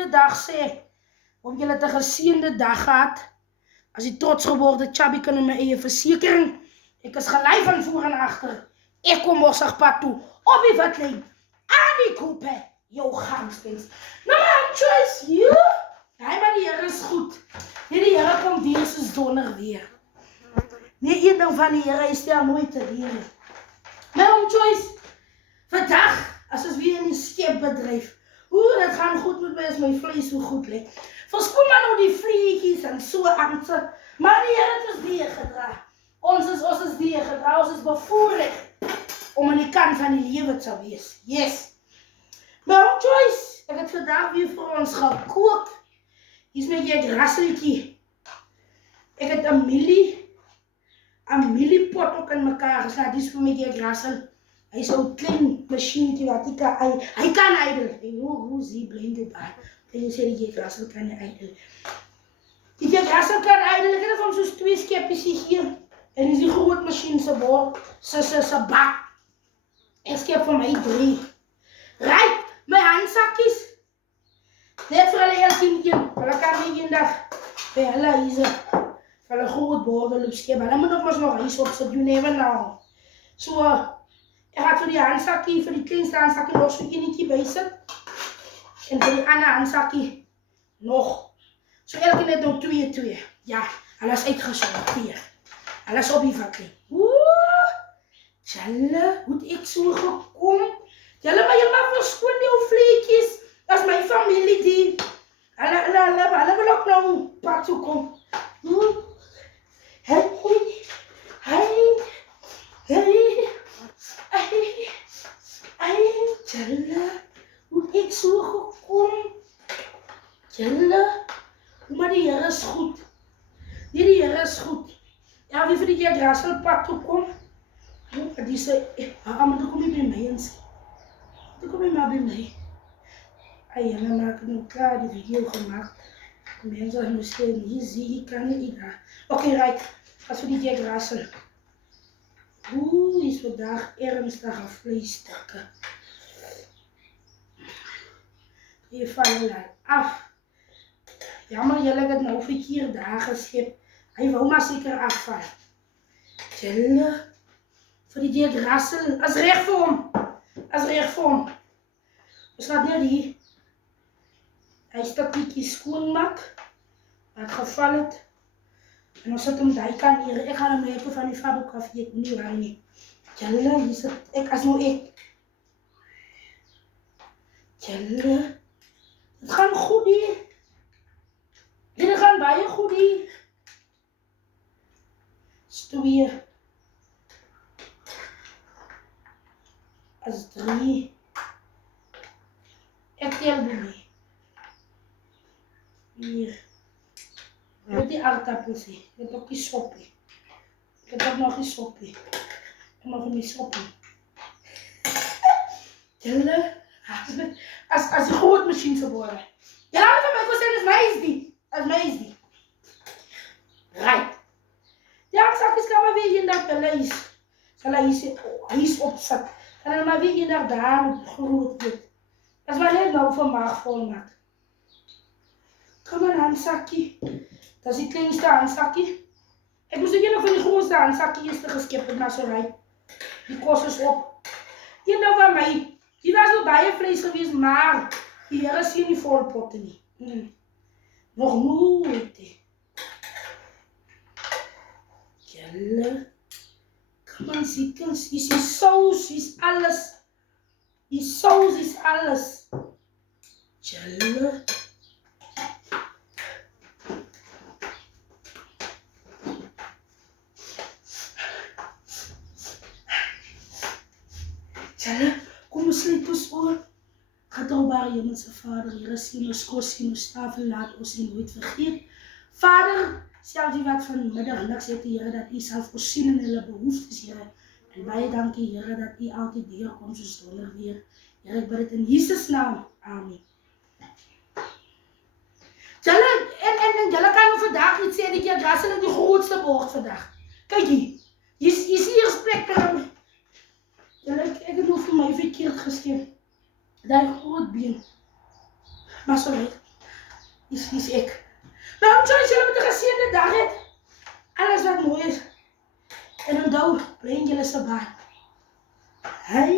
goeiedag sê. Of julle het 'n geseënde dag gehad. As die trots geworde chubby kan in my eie versekering. Ek is gelei van voor en agter. Ek kom morsig pad toe. Op die watlyn. Aan die koepe. Jou gangstens. Nou, choice you. Hy maar die Here is goed. Nee, die Here kom weer soos donder weer. Nee, een ding van die Here, hy stel nooit te weer. Nou, choice. Vandag, as ons weer in die skepbedryf. Dit gaan goed met my as my vlees so goed lê. Verskoon maar nou die vlietjies en so aanse. Maar die Here het ons deurgedra. Ons is deurgedra. Ons is bevoorreg om aan die kant van die lewe te wees. Yes. Maar Joyce, ek het vandag weer vir ons gekook. Hier is met jy rasseltjie. Ek het 'n mieliepot ook in mekaar geslaat. Dis vir my jy rassel. Hy is 'n klein masjienetjie wat hy kan idle. Hoe zie blind op aan. En jy sê die rassel kan nie idle. Die rassel kan idle. Ek het van soos 2 skeppies hier. En dis die groot masjien se bord, se bak. Ek skep vir my 3. Right, my handsakkies. Net vir hulle elkeen. Hulle kan nie eendag by hulle hier vir hulle groot borde loop skep. Hulle moet nog huis opsit, you never know. So, ek gaan vir die handsakkie, vir die kleinste handsakkie nog so enetjie bysit. En vir die ander handsakkie nog. So elke net nog 2. Ja, hulle is uitgesorg. 4. Hulle is op die vakkie. Julle, hoe het ek so gekom? Julle maar verskoon die ou vleetjies. Dat is my familie die. Hulle wil ook nou pad toe kom. Hey. Julle, hoe het ek so gekom? Julle, maar die Here is goed. Nee, die Here is goed. Ja, wie vir die keer rasselpad toe kom? Die sê, maar toe kom jy by my eens. Toe kom jy maar by my. Julle maak nou klaar die video gemaakt. Mense het nou sê, hier zie je, kan nie daar. Oké, right. As vir die keer rassel. Is vandaag ernstige vleesstukke. Die vallen dan af. Jammer, julle het nou verkeerd daar geskep. Hy wou maar seker afval. Julle, vir die deur rassel, as reg vir hom. Ons laat net hier. Hy stukkie skoonmaak, wat geval het. En ons sit hom die kant hier. Ek gaan hom net van die fabrik af, ek moet nie waar nie. Julle, hier sit ek as nou ek. Julle, het gaan goed hier. Dit gaan baie goed hier. 2. As 3. Ek tel die. 4. Ek het die aardappels hier. Ek het ook die soppie. Ek het ook nog die soppie. Ek mag vir my soppie. Julle, as die groot masjien gebore. Julle hou van my kos en as my is die. Right. Die handsakkies kan maar weer eendag by huis. Sal hy sê, huis opsit. Kan hy maar weer eendag daar met groot word. As maar net nou vir maag vol maak. Kom maar handsakkie. Dat is die kleinste handsakkie. Ek moes ook nog van die grootste handsakkie eerst geskep het, maar so right. Die kos is op. Een nou van my. Die was nog baie vlees geweest, maar die Here sien nie vol potte nie. Nog nooit. Julle. Kom aan, siekens. Hier is die saus, hier is alles. Die saus is alles. Julle. Julle, kom ons sluit ons oor. Getroubare Hemelse Vader, Here sien ons kos, sien ons tafel, laat ons nie nooit vergeet. Vader, selfs die wat vanmiddag niks het, Here, dat U sal voorsien in hulle behoeftes, Here. En baie dankie, Here, dat U altyd deurkom soos donder weer. Here, ek bid dit in Jesus naam. Amen. Julle, en julle kan nou vandag niet sê dat jy rassel in die grootste bord vandag. Kyk hier. Jy sien hier spektrum. Julle, ek het nog vir my verkeerd geskep. Daai groot been. Maar sorry. Dis ek. Dan sal julle met 'n geseënde dag hê. Alles wat mooi is. En onthou, bly in julle se baan. Hey,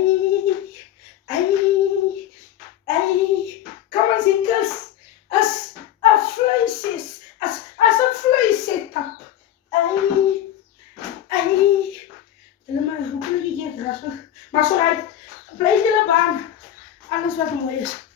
come on zinkers. As 'n vleis is, as 'n vleis het op. Julle maar hoekom jy hier rasig. Maar so uit, bly in julle baan. Alles wat mooi is.